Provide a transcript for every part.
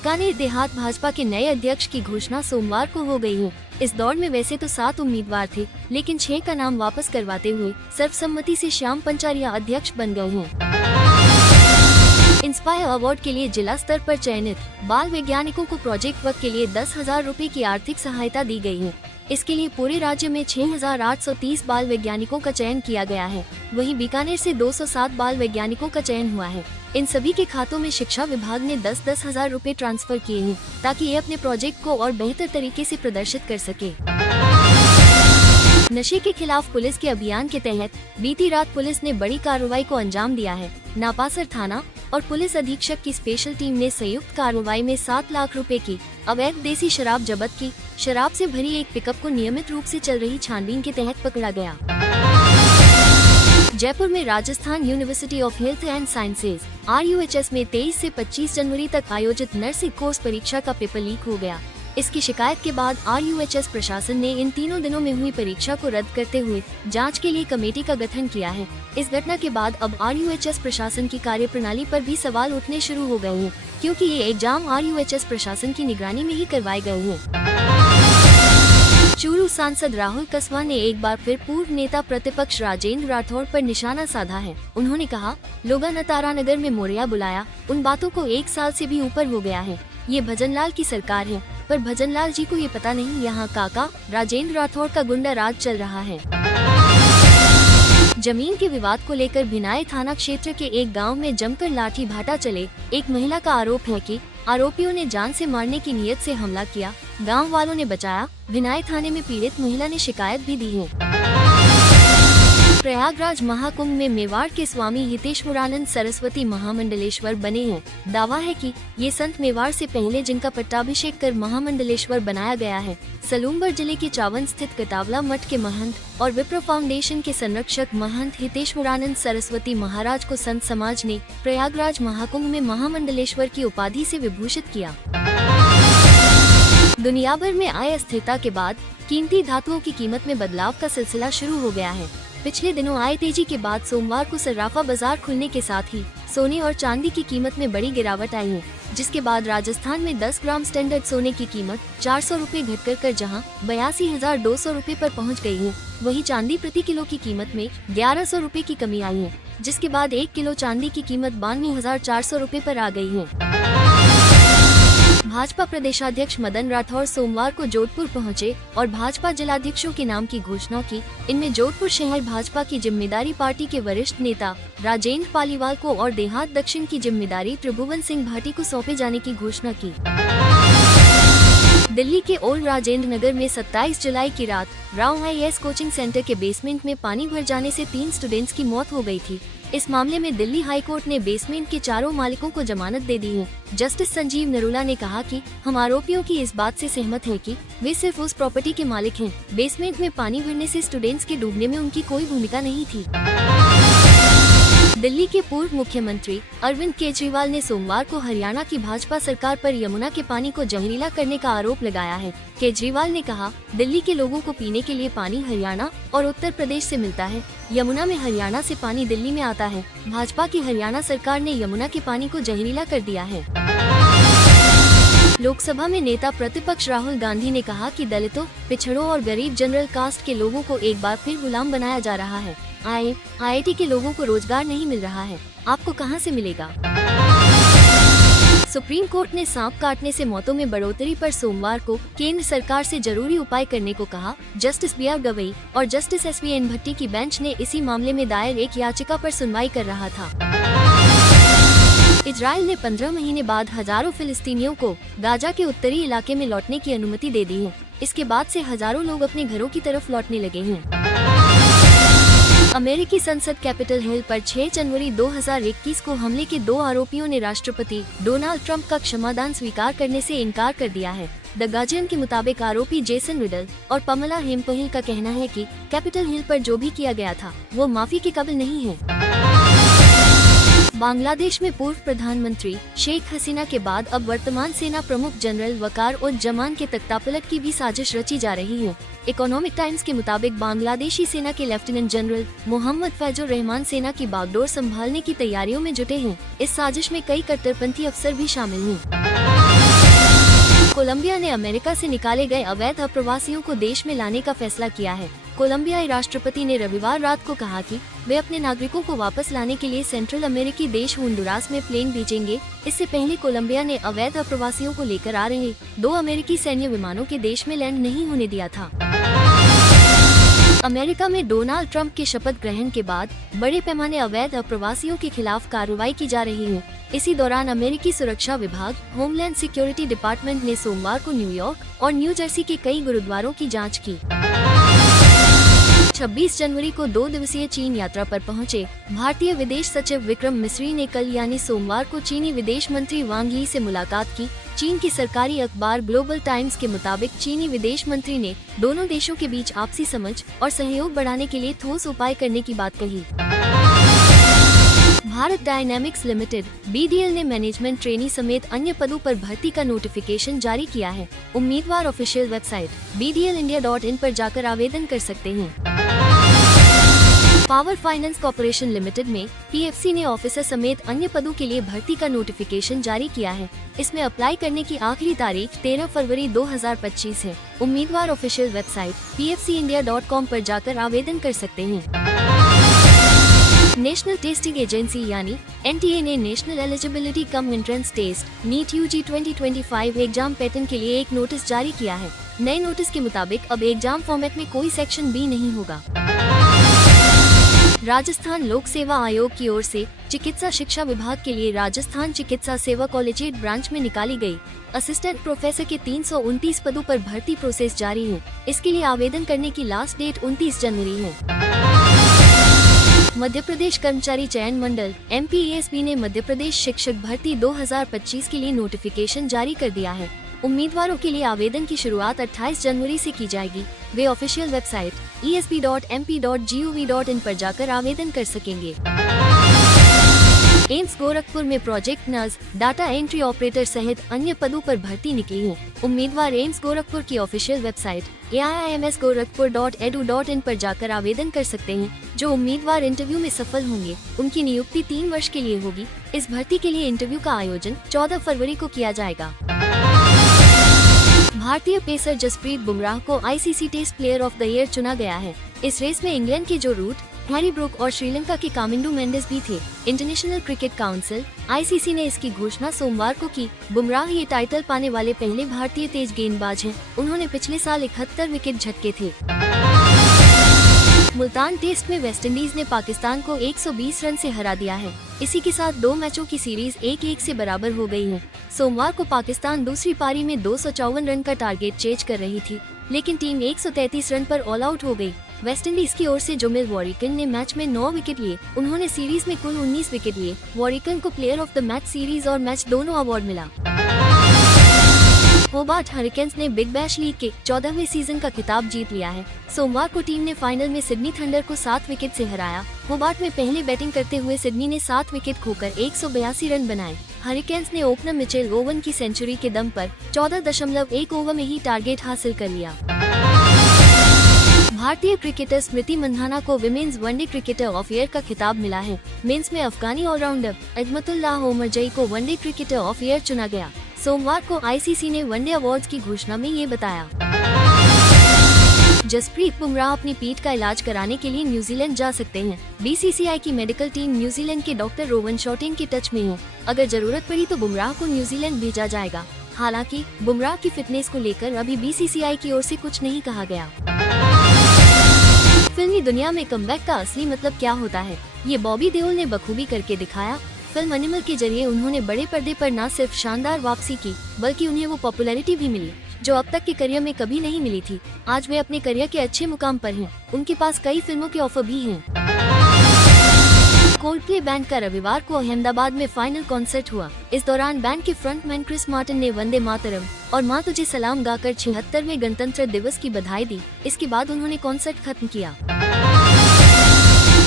बीकानेर देहात भाजपा के नए अध्यक्ष की घोषणा सोमवार को हो गई है। इस दौड़ में वैसे तो 7 उम्मीदवार थे, लेकिन 6 का नाम वापस करवाते हुए सर्वसम्मति से श्याम पंचारिया अध्यक्ष बन गए हैं। इंस्पायर अवार्ड के लिए जिला स्तर पर चयनित बाल वैज्ञानिकों को प्रोजेक्ट वर्क के लिए 10,000 रूपए की आर्थिक सहायता दी गई है। इसके लिए पूरे राज्य में 6,830 बाल वैज्ञानिकों का चयन किया गया है। वहीं बीकानेर से 207 बाल वैज्ञानिकों का चयन हुआ है। इन सभी के खातों में शिक्षा विभाग ने 10-10 हजार रूपए ट्रांसफर किए हैं, ताकि ये अपने प्रोजेक्ट को और बेहतर तरीके से प्रदर्शित कर सके। नशे के खिलाफ पुलिस के अभियान के तहत बीती रात पुलिस ने बड़ी कार्रवाई को अंजाम दिया है। नापासर थाना और पुलिस अधीक्षक की स्पेशल टीम ने संयुक्त कार्रवाई में 7 लाख रुपए की अवैध देसी शराब जब्त की। शराब से भरी एक पिकअप को नियमित रूप से चल रही छानबीन के तहत पकड़ा गया। जयपुर में Rajasthan university of health and sciences RUHS में 23 से 25 जनवरी तक आयोजित नर्सिंग कोर्स परीक्षा का पेपर लीक हो गया। इसकी शिकायत के बाद RUHS प्रशासन ने इन तीनों दिनों में हुई परीक्षा को रद्द करते हुए जांच के लिए कमेटी का गठन किया है। इस घटना के बाद अब RUHS प्रशासन की कार्यप्रणाली पर भी सवाल उठने शुरू हो गए हैं, क्योंकि ये एग्जाम RUHS प्रशासन की निगरानी में ही करवाए गए हैं। चूरू सांसद राहुल कसवा ने एक बार फिर पूर्व नेता प्रतिपक्ष राजेंद्र राठौड़ पर निशाना साधा है। उन्होंने कहा, लोगों ने तारानगर में मोरिया बुलाया, उन बातों को 1 साल से भी ऊपर हो गया है। ये भजनलाल की सरकार है, पर भजनलाल जी को ये पता नहीं यहाँ काका राजेंद्र राठौड़ का गुंडा राज चल रहा है। जमीन के विवाद को लेकर भिनाई थाना क्षेत्र के एक गांव में जमकर लाठी भाटा चले। एक महिला का आरोप है कि आरोपियों ने जान से मारने की नीयत से हमला किया। गांव वालों ने बचाया। भिनाई थाने में पीड़ित महिला ने शिकायत भी दी है। प्रयागराज महाकुंभ में मेवाड़ के स्वामी हितेश्वरानंद सरस्वती महामंडलेश्वर बने हैं। दावा है कि ये संत मेवाड़ से पहले जिनका पट्टाभिषेक कर महामंडलेश्वर बनाया गया है। सलूम्बर जिले के चावन स्थित कटावला मठ के महंत और विप्र फाउंडेशन के संरक्षक महंत हितेश्वरानंद सरस्वती महाराज को संत समाज ने प्रयागराज महाकुंभ में महामंडलेश्वर की उपाधि से विभूषित किया। दुनिया भर में आए अस्थिरता के बाद कीमती धातुओं की कीमत में बदलाव का सिलसिला शुरू हो गया है। पिछले दिनों आए तेजी के बाद सोमवार को सर्राफा बाजार खुलने के साथ ही सोने और चांदी की कीमत में बड़ी गिरावट आई है, जिसके बाद राजस्थान में 10 ग्राम स्टैंडर्ड सोने की कीमत 400 रूपए घटकर कर जहां 82,200 रूपए पर पहुंच गई है, वहीं चांदी प्रति किलो की कीमत में 1100 रूपए की कमी आई है, जिसके बाद 1 किलो चांदी की कीमत 92,400 रूपए पर आ गई है। भाजपा प्रदेशाध्यक्ष मदन राठौर सोमवार को जोधपुर पहुंचे और भाजपा जिलाध्यक्षों के नाम की घोषणा की। इनमें जोधपुर शहर भाजपा की जिम्मेदारी पार्टी के वरिष्ठ नेता राजेंद्र पालीवाल को और देहात दक्षिण की जिम्मेदारी त्रिभुवन सिंह भाटी को सौंपे जाने की घोषणा की। दिल्ली के ओल्ड राजेंद्र नगर में 27 जुलाई की रात राव IAS कोचिंग सेंटर के बेसमेंट में पानी भर जाने से 3 स्टूडेंट्स की मौत हो गई थी। इस मामले में दिल्ली हाई कोर्ट ने बेसमेंट के चारों मालिकों को जमानत दे दी है। जस्टिस संजीव नरूला ने कहा कि हम आरोपियों की इस बात से सहमत हैं कि वे सिर्फ उस प्रॉपर्टी के मालिक हैं। बेसमेंट में पानी भरने से स्टूडेंट्स के डूबने में उनकी कोई भूमिका नहीं थी। दिल्ली के पूर्व मुख्यमंत्री अरविंद केजरीवाल ने सोमवार को हरियाणा की भाजपा सरकार पर यमुना के पानी को जहरीला करने का आरोप लगाया है। केजरीवाल ने कहा, दिल्ली के लोगों को पीने के लिए पानी हरियाणा और उत्तर प्रदेश से मिलता है। यमुना में हरियाणा से पानी दिल्ली में आता है। भाजपा की हरियाणा सरकार ने यमुना के पानी को जहरीला कर दिया है। लोकसभा में नेता प्रतिपक्ष राहुल गांधी ने कहा कि दलितों, पिछड़ों और गरीब जनरल कास्ट के लोगों को एक बार फिर गुलाम बनाया जा रहा है। IIT के लोगों को रोजगार नहीं मिल रहा है, आपको कहां से मिलेगा? सुप्रीम कोर्ट ने सांप काटने से मौतों में बढ़ोतरी पर सोमवार को केंद्र सरकार से जरूरी उपाय करने को कहा। जस्टिस BR गवई और जस्टिस SVN भट्टी की बेंच ने इसी मामले में दायर एक याचिका पर सुनवाई कर रहा था। इजराइल ने 15 महीने बाद हजारों फिलिस्तीनियों को गाजा के उत्तरी इलाके में लौटने की अनुमति दे दी है। इसके बाद से हजारों लोग अपने घरों की तरफ लौटने लगे हैं। अमेरिकी संसद कैपिटल हिल पर 6 जनवरी 2021 को हमले के 2 आरोपियों ने राष्ट्रपति डोनाल्ड ट्रंप का क्षमादान स्वीकार करने से इनकार कर दिया है। द गार्जियन के मुताबिक आरोपी जेसन रिडल और पमला हेमपहिल का कहना है कि कैपिटल हिल पर जो भी किया गया था वो माफी के काबिल नहीं है। बांग्लादेश में पूर्व प्रधानमंत्री शेख हसीना के बाद अब वर्तमान सेना प्रमुख जनरल वकार उज़-जमान के तख्तापलट की भी साजिश रची जा रही है। इकोनॉमिक टाइम्स के मुताबिक बांग्लादेशी सेना के लेफ्टिनेंट जनरल मोहम्मद फैजुर रहमान सेना की बागडोर संभालने की तैयारियों में जुटे हैं। इस साजिश में कई कट्टरपंथी अफसर भी शामिल हैं। कोलंबिया ने अमेरिका से निकाले गए अवैध अप्रवासियों को देश में लाने का फैसला किया है। कोलंबियाई राष्ट्रपति ने रविवार रात को कहा कि वे अपने नागरिकों को वापस लाने के लिए सेंट्रल अमेरिकी देश होंडुरास में प्लेन भेजेंगे। इससे पहले कोलंबिया ने अवैध अप्रवासियों को लेकर आ रहे 2 अमेरिकी सैन्य विमानों के देश में लैंड नहीं होने दिया था। अमेरिका में डोनाल्ड ट्रंप के शपथ ग्रहण के बाद बड़े पैमाने अवैध अप्रवासियों के खिलाफ कार्रवाई की जा रही है। इसी दौरान अमेरिकी सुरक्षा विभाग होमलैंड सिक्योरिटी डिपार्टमेंट ने सोमवार को न्यूयॉर्क और न्यू जर्सी के कई गुरुद्वारों की जांच की। 26 जनवरी को 2 दिवसीय चीन यात्रा पर पहुंचे भारतीय विदेश सचिव विक्रम मिस्री ने कल यानी सोमवार को चीनी विदेश मंत्री वांग यी से मुलाकात की। चीन की सरकारी अखबार ग्लोबल टाइम्स के मुताबिक चीनी विदेश मंत्री ने दोनों देशों के बीच आपसी समझ और सहयोग बढ़ाने के लिए ठोस उपाय करने की बात कही। भारत डायनेमिक्स लिमिटेड BDL ने मैनेजमेंट ट्रेनी समेत अन्य पदों पर भर्ती का नोटिफिकेशन जारी किया है। उम्मीदवार ऑफिशियल वेबसाइट bdlindia.in पर जाकर आवेदन कर सकते हैं। पावर फाइनेंस कॉर्पोरेशन लिमिटेड में PFC ने ऑफिसर समेत अन्य पदों के लिए भर्ती का नोटिफिकेशन जारी किया है। इसमें अप्लाई करने की आखिरी तारीख 13 फरवरी 2025 है। उम्मीदवार ऑफिशियल वेबसाइट pfcindia.com पर जाकर आवेदन कर सकते हैं। नेशनल टेस्टिंग एजेंसी यानी NTA ने national eligibility cum entrance test NEET UG 2025 exam pattern के लिए एक नोटिस जारी किया है। नए नोटिस के मुताबिक अब एग्जाम फॉर्मेट में कोई सेक्शन B नहीं होगा। राजस्थान लोक सेवा आयोग की ओर से चिकित्सा शिक्षा विभाग के लिए राजस्थान चिकित्सा सेवा कॉलेजिएट ब्रांच में निकाली गई असिस्टेंट प्रोफेसर के 329 पदों पर भर्ती प्रोसेस जारी है। इसके लिए आवेदन करने की लास्ट डेट 29 जनवरी है। मध्य प्रदेश कर्मचारी चयन मंडल MPESB ने मध्य प्रदेश शिक्षक भर्ती 2025 के लिए नोटिफिकेशन जारी कर दिया है। उम्मीदवारों के लिए आवेदन की शुरुआत 28 जनवरी से की जाएगी। वे ऑफिशियल वेबसाइट esb.mp.gov.in पर जाकर आवेदन कर सकेंगे। एम्स गोरखपुर में project nurse, data entry operator सहित अन्य पदों पर भर्ती निकली है। उम्मीदवार एम्स गोरखपुर की ऑफिशियल वेबसाइट aimsgorakhpur.edu.in पर जाकर आवेदन कर सकते हैं। जो उम्मीदवार इंटरव्यू में सफल होंगे उनकी नियुक्ति 3 वर्ष के लिए होगी। इस भर्ती के लिए इंटरव्यू का आयोजन 14 फरवरी को किया जाएगा। भारतीय पेसर जसप्रीत बुमराह को ICC test player of the year चुना गया है। इस रेस में इंग्लैंड के जो रूट, हैरी ब्रूक और श्रीलंका के कामिंडू मेंडिस भी थे। इंटरनेशनल क्रिकेट काउंसिल ICC ने इसकी घोषणा सोमवार को की। बुमराह ये टाइटल पाने वाले पहले भारतीय तेज गेंदबाज हैं। उन्होंने पिछले साल 71 विकेट झटके थे। मुल्तान टेस्ट में वेस्टइंडीज ने पाकिस्तान को 120 रन से हरा दिया है। इसी के साथ 2 मैचों की सीरीज 1-1 से बराबर हो गई है। सोमवार को पाकिस्तान दूसरी पारी में 254 रन का टारगेट चेज कर रही थी, लेकिन टीम 133 रन पर ऑल आउट हो गई। वेस्टइंडीज की ओर से जोमिल वॉरिकन ने मैच में 9 विकेट लिए। उन्होंने सीरीज में कुल 19 विकेट लिए। वॉरिकन को player of the match series और मैच दोनों अवार्ड मिला। होबार्ट हरिकेन्स ने बिग बैश लीग के 14वें सीजन का खिताब जीत लिया है। सोमवार को टीम ने फाइनल में सिडनी थंडर को 7 विकेट से हराया। होबार्ट में पहले बैटिंग करते हुए सिडनी ने 7 विकेट खोकर 182 रन बनाए। हरिकेन्स ने ओपनर मिचेल ओवन की सेंचुरी के दम पर 14.1 ओवर में ही टारगेट हासिल कर लिया। भारतीय क्रिकेटर स्मृति मंधाना को women's one day cricketer of year का खिताब मिला है। मेंस में अफगानी ऑलराउंडर अजमतुल्लाह ओमरजई को वनडे क्रिकेटर ऑफ ईयर चुना गया। सोमवार को ICC ने वनडे अवार्ड्स की घोषणा में ये बताया। जसप्रीत बुमराह अपनी पीठ का इलाज कराने के लिए न्यूजीलैंड जा सकते हैं। BCCI की मेडिकल टीम न्यूजीलैंड के डॉक्टर रोवन शॉटिंग के टच में है। अगर जरूरत पड़ी तो बुमराह को न्यूजीलैंड भेजा जाएगा। हालांकि बुमराह की फिटनेस को लेकर अभी BCCI की ओर से कुछ नहीं कहा गया। फिल्मी दुनिया में कमबैक का असली मतलब क्या होता है, ये बॉबी देओल ने बखूबी करके दिखाया। फिल्म एनिमल के जरिए उन्होंने बड़े पर्दे पर न सिर्फ शानदार वापसी की, बल्कि उन्हें वो पॉपुलैरिटी भी मिली जो अब तक के करियर में कभी नहीं मिली थी। आज वे अपने करियर के अच्छे मुकाम पर हैं। उनके पास कई फिल्मों के ऑफर भी हैं। कोल्डप्ले बैंड का रविवार को अहमदाबाद में फाइनल कॉन्सर्ट हुआ। इस दौरान बैंड के फ्रंटमैन क्रिस मार्टिन ने वंदे मातरम और माँ तुझे सलाम गाकर 76वें गणतंत्र दिवस की बधाई दी। इसके बाद उन्होंने कॉन्सर्ट खत्म किया।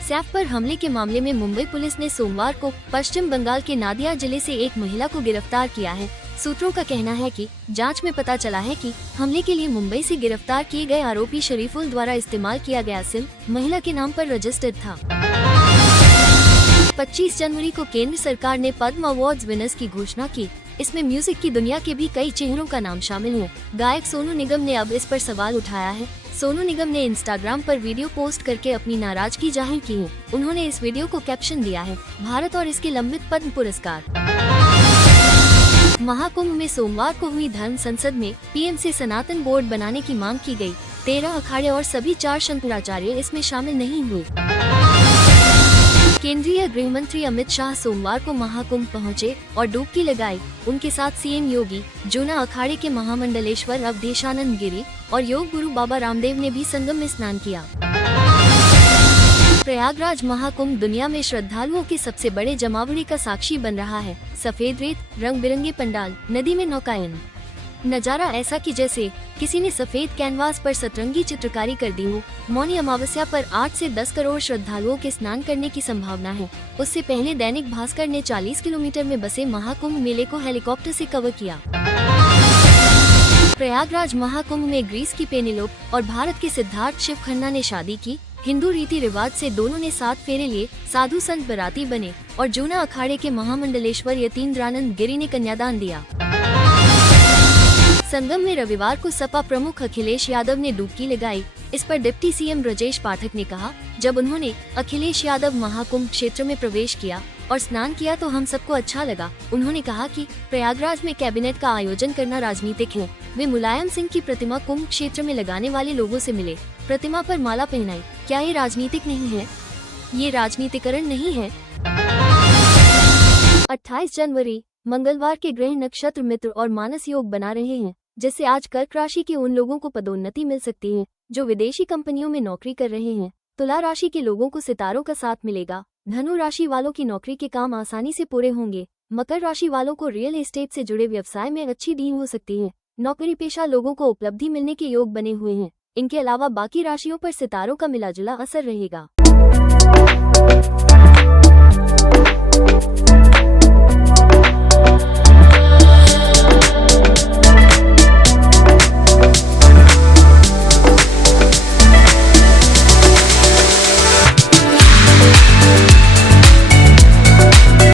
सैफ पर हमले के मामले में मुंबई पुलिस ने सोमवार को पश्चिम बंगाल के नादिया जिले से एक महिला को गिरफ्तार किया है। सूत्रों का कहना है कि जांच में पता चला है कि हमले के लिए मुंबई से गिरफ्तार किए गए आरोपी शरीफुल द्वारा इस्तेमाल किया गया सिम महिला के नाम पर रजिस्टर्ड था। 25 जनवरी को केंद्र सरकार ने पद्म अवार्ड्स विनर्स की घोषणा की। इसमें म्यूजिक की दुनिया के भी कई चेहरों का नाम शामिल है। गायक सोनू निगम ने अब इस पर सवाल उठाया है। सोनू निगम ने इंस्टाग्राम पर वीडियो पोस्ट करके अपनी नाराजगी जाहिर की है। उन्होंने इस वीडियो को कैप्शन दिया है, भारत और इसके लंबित पद्म पुरस्कार। महाकुंभ में सोमवार को हुई धर्म संसद में पीएम से सनातन बोर्ड बनाने की मांग की गई। 13 अखाड़े और सभी 4 शंकराचार्य इसमें शामिल नहीं हुए। केंद्रीय गृह मंत्री अमित शाह सोमवार को महाकुंभ पहुंचे और डुबकी लगाई। उनके साथ सीएम योगी, जूना अखाड़े के महामंडलेश्वर अवधेशानंद गिरी और योग गुरु बाबा रामदेव ने भी संगम में स्नान किया। प्रयागराज महाकुंभ दुनिया में श्रद्धालुओं के सबसे बड़े जमावड़े का साक्षी बन रहा है। सफेद रेत, रंग बिरंगे पंडाल, नदी में नौकायन, नजारा ऐसा कि जैसे किसी ने सफेद कैनवास पर सतरंगी चित्रकारी कर दी हो। मौनी अमावस्या पर 8 से 10 करोड़ श्रद्धालुओं के स्नान करने की संभावना है। उससे पहले दैनिक भास्कर ने 40 किलोमीटर में बसे महाकुंभ मेले को हेलीकॉप्टर से कवर किया। प्रयागराज महाकुंभ में ग्रीस की पेनेलोप और भारत के सिद्धार्थ शिव खन्ना ने शादी की। हिंदू रीति रिवाज से दोनों ने 7 फेरे लिए, साधु संत बराती बने और जूना अखाड़े के महामंडलेश्वर यतीन्द्रानंद गिरी ने कन्यादान दिया। संगम में रविवार को सपा प्रमुख अखिलेश यादव ने डुबकी लगाई। इस पर डिप्टी सीएम ब्रजेश पाठक ने कहा, जब उन्होंने अखिलेश यादव महाकुंभ क्षेत्र में प्रवेश किया और स्नान किया तो हम सबको अच्छा लगा। उन्होंने कहा कि प्रयागराज में कैबिनेट का आयोजन करना राजनीतिक है। वे मुलायम सिंह की प्रतिमा कुंभ क्षेत्र में लगाने वाले लोगों से मिले, प्रतिमा पर माला पहनाई। क्या ये राजनीतिक नहीं है? ये राजनीतिकरण नहीं है। 28 जनवरी मंगलवार के ग्रह नक्षत्र मित्र और मानस योग बना रहे हैं, जिससे आज कर्क राशि के उन लोगों को पदोन्नति मिल सकती है जो विदेशी कंपनियों में नौकरी कर रहे हैं। तुला राशि के लोगों को सितारों का साथ मिलेगा। धनु राशि वालों की नौकरी के काम आसानी से पूरे होंगे। मकर राशि वालों को रियल एस्टेट से जुड़े व्यवसाय में अच्छी डील हो सकती है। नौकरी पेशा लोगों को उपलब्धि मिलने के योग बने हुए हैं। इनके अलावा बाकी राशियों पर सितारों का मिलाजुला असर रहेगा।